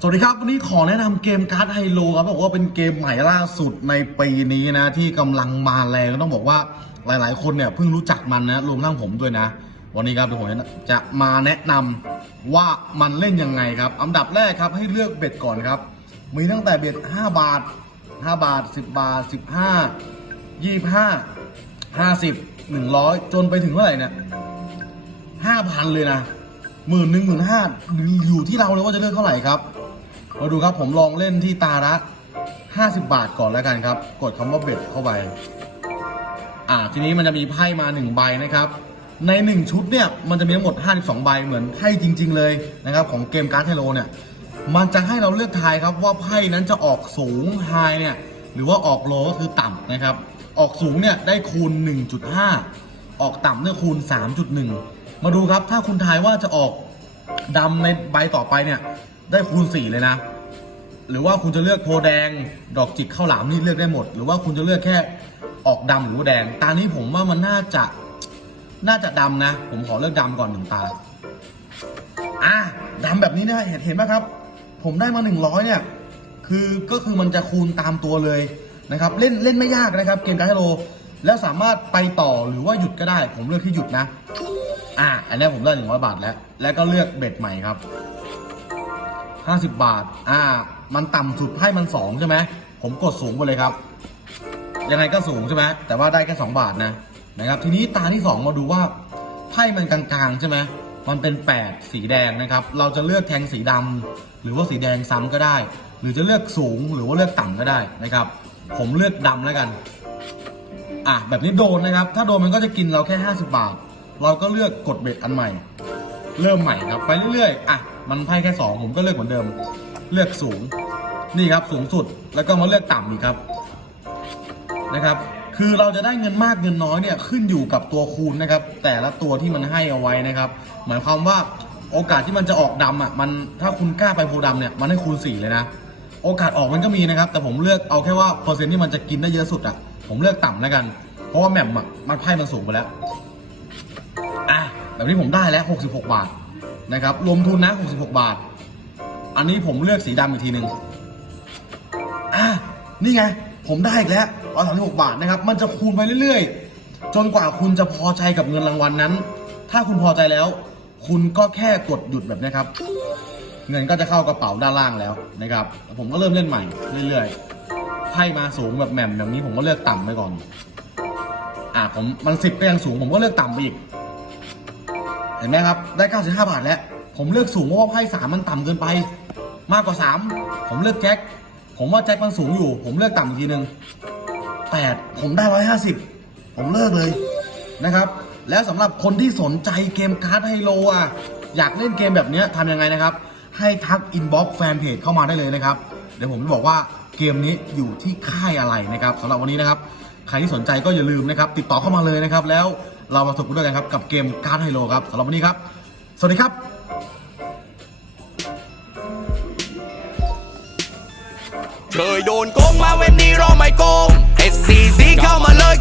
สวัสดีครับ วันนี้ขอแนะนำเกมการ์ดไฮโลครับบอกว่าเป็นเกมใหม่ล่าสุดในปีนี้นะ ที่กำลังมาแรงต้องบอกว่าหลาย ๆ คนเนี่ยเพิ่งรู้จักมันนะรวมทั้งผมด้วยนะ วันนี้ครับเดี๋ยวผมจะมาแนะนำว่ามันเล่นยังไงครับ อันดับแรกครับให้เลือกเบ็ดก่อนครับ มีตั้งแต่เบ็ด 5 บาท 5 บาท 10 บาท 15 25 50 100 จนไปถึงเท่าไหร่เนี่ย5,000 เลยนะหมื่นหนึ่งหมื่นห้าอยู่ที่เราเลยว่าจะเลือกเท่าไหร่ครับ มาดูครับผมลองเล่นที่ตาละ50 บาทก่อนแล้วกันครับ กดคำว่าเบ็ดเข้าไป อ่า ทีนี้มันจะมีไพ่มา1ใบนะครับ ใน 1 ชุดเนี่ย มันจะมีทั้งหมด 52 ใบเหมือนไพ่จริง ๆ เลยนะครับ ของเกมการ์ดไฮโลเนี่ย มันจะให้เราเลือกทายครับว่าไพ่นั้นจะออกสูงไฮเนี่ย หรือว่าออกโลก็คือต่ำนะครับ ออกสูงเนี่ยได้คูณ 1.5 ออกต่ำเนี่ยคูณ 3.1 มาดูครับ ถ้าคุณทายว่าจะออกดำในใบต่อไปเนี่ย ได้คูณ 4 เลยนะ หรือว่าคุณจะเลือกโพแดง ดอกจิกข้าวหลามนี่เลือกได้หมด หรือว่าคุณจะเลือกแค่ออกดำหรือว่าแดง ตานี้ผมว่ามันน่าจะน่าจะดำนะ ผมขอเลือกดำก่อนหนึ่งตาอะดำแบบนี้นะเห็นเห็นไหมครับ ผมได้มา 100 เนี่ย คือก็คือมันจะคูณตามตัวเลยนะครับ เล่นเล่นไม่ยากนะครับ เกมการ์ดไฮโล แล้วสามารถไปต่อหรือว่าหยุดก็ได้ ผมเลือกที่หยุดนะ อะอันนี้ผมได้100 บาทแล้ว แล้วก็เลือกเบ็ดใหม่ครับ 50 บาท อ่า มันต่ำสุดให้มัน2ใช่ไหมผมกดสูงไปเลยครับ ยังไงก็สูงใช่ไหมแต่ว่าได้แค่2บาทนะนะครับ ทีนี้ตาที่2มาดูว่าไพ่มันกลางๆใช่ไหมมันเป็น 8 สีแดงนะครับ เราจะเลือกแทงสีดำหรือว่าสีแดงซ้ำก็ได้ หรือจะเลือกสูงหรือว่าเลือกต่ำก็ได้นะครับ ผมเลือกดำแล้วกัน อะแบบนี้โดนนะครับ ถ้าโดนมันก็จะกินเราแค่ 50 บาท เราก็เลือกกดเบ็ดอันใหม่ เริ่มใหม่ครับไปเรื่อยๆ อะ มันไพ่แค่ 2 ผมก็เลือกเหมือนเดิม เลือกสูง นี่ครับสูงสุด แล้วก็มาเลือกต่ำอีกครับนะครับ คือเราจะได้เงินมากเงินน้อยเนี่ยขึ้นอยู่กับตัวคูณนะครับ แต่ละตัวที่มันให้เอาไว้นะครับ หมายความว่าโอกาสที่มันจะออกดำอะมันถ้าคุณกล้าไปโพดำเนี่ยมันให้คูณ4เลยนะโอกาสออกมันก็มีนะครับ แต่ผมเลือกเอาแค่ว่าเปอร์เซ็นต์ที่มันจะกินได้เยอะสุดอะผมเลือกต่ำแล้วกัน เพราะว่าแหม่มอะมันไพ่มันสูงไปแล้วอะแบบนี้ผมได้แล้ว 66 บาทนะครับรวมทุนนะ 66 บาท อันนี้ผมเลือกสีดำอีกทีหนึ่งอะนี่ไง ผมได้อีกแล้ว136บาทนะครับ มันจะคูณไปเรื่อยๆ จนกว่าคุณจะพอใจกับเงินรางวัลนั้น ถ้าคุณพอใจแล้ว คุณก็แค่กดหยุดแบบนี้ครับ เงินก็จะเข้ากระเป๋าด้านล่างแล้วนะครับ ผมก็เริ่มเล่นใหม่เรื่อยๆไพ่มาสูงแบบแหม่มแบบนี้ผมก็เลือกต่ำไปก่อน อะผมมันสิบก็ยังสูงผมก็เลือกต่ำไปอีก เห็นไหมครับ ได้ 95 บาทแล้ว ผมเลือกสูงเพราะว่าไพ่สามมันต่ำเกินไป มากกว่า3ผมเลือกแจ็คผมว่าแจ็คมันสูงอยู่ ผมเลือกต่ำอีกทีหนึ่ง8ผมได้150ผมเลิกเลยนะครับ แล้วสำหรับคนที่สนใจเกมการ์ดไฮโลอะอยากเล่นเกมแบบนี้ทำยังไงนะครับ ให้ทักอินบ็อกซ์แฟนเพจเข้ามาได้เลยนะครับ เดี๋ยวผมจะบอกว่าเกมนี้อยู่ที่ค่ายอะไรนะครับสำหรับวันนี้นะครับ ใครที่สนใจก็อย่าลืมนะครับ ติดต่อเข้ามาเลยนะครับ แล้วเรามาสนุกด้วยกันครับกับเกมการ์ดไฮโลครับสำหรับวันนี้ครับ สวัสดีครับ เคยโดนโกงมาเว็บนี้เราไม่โกง SCC เข้ามาเลย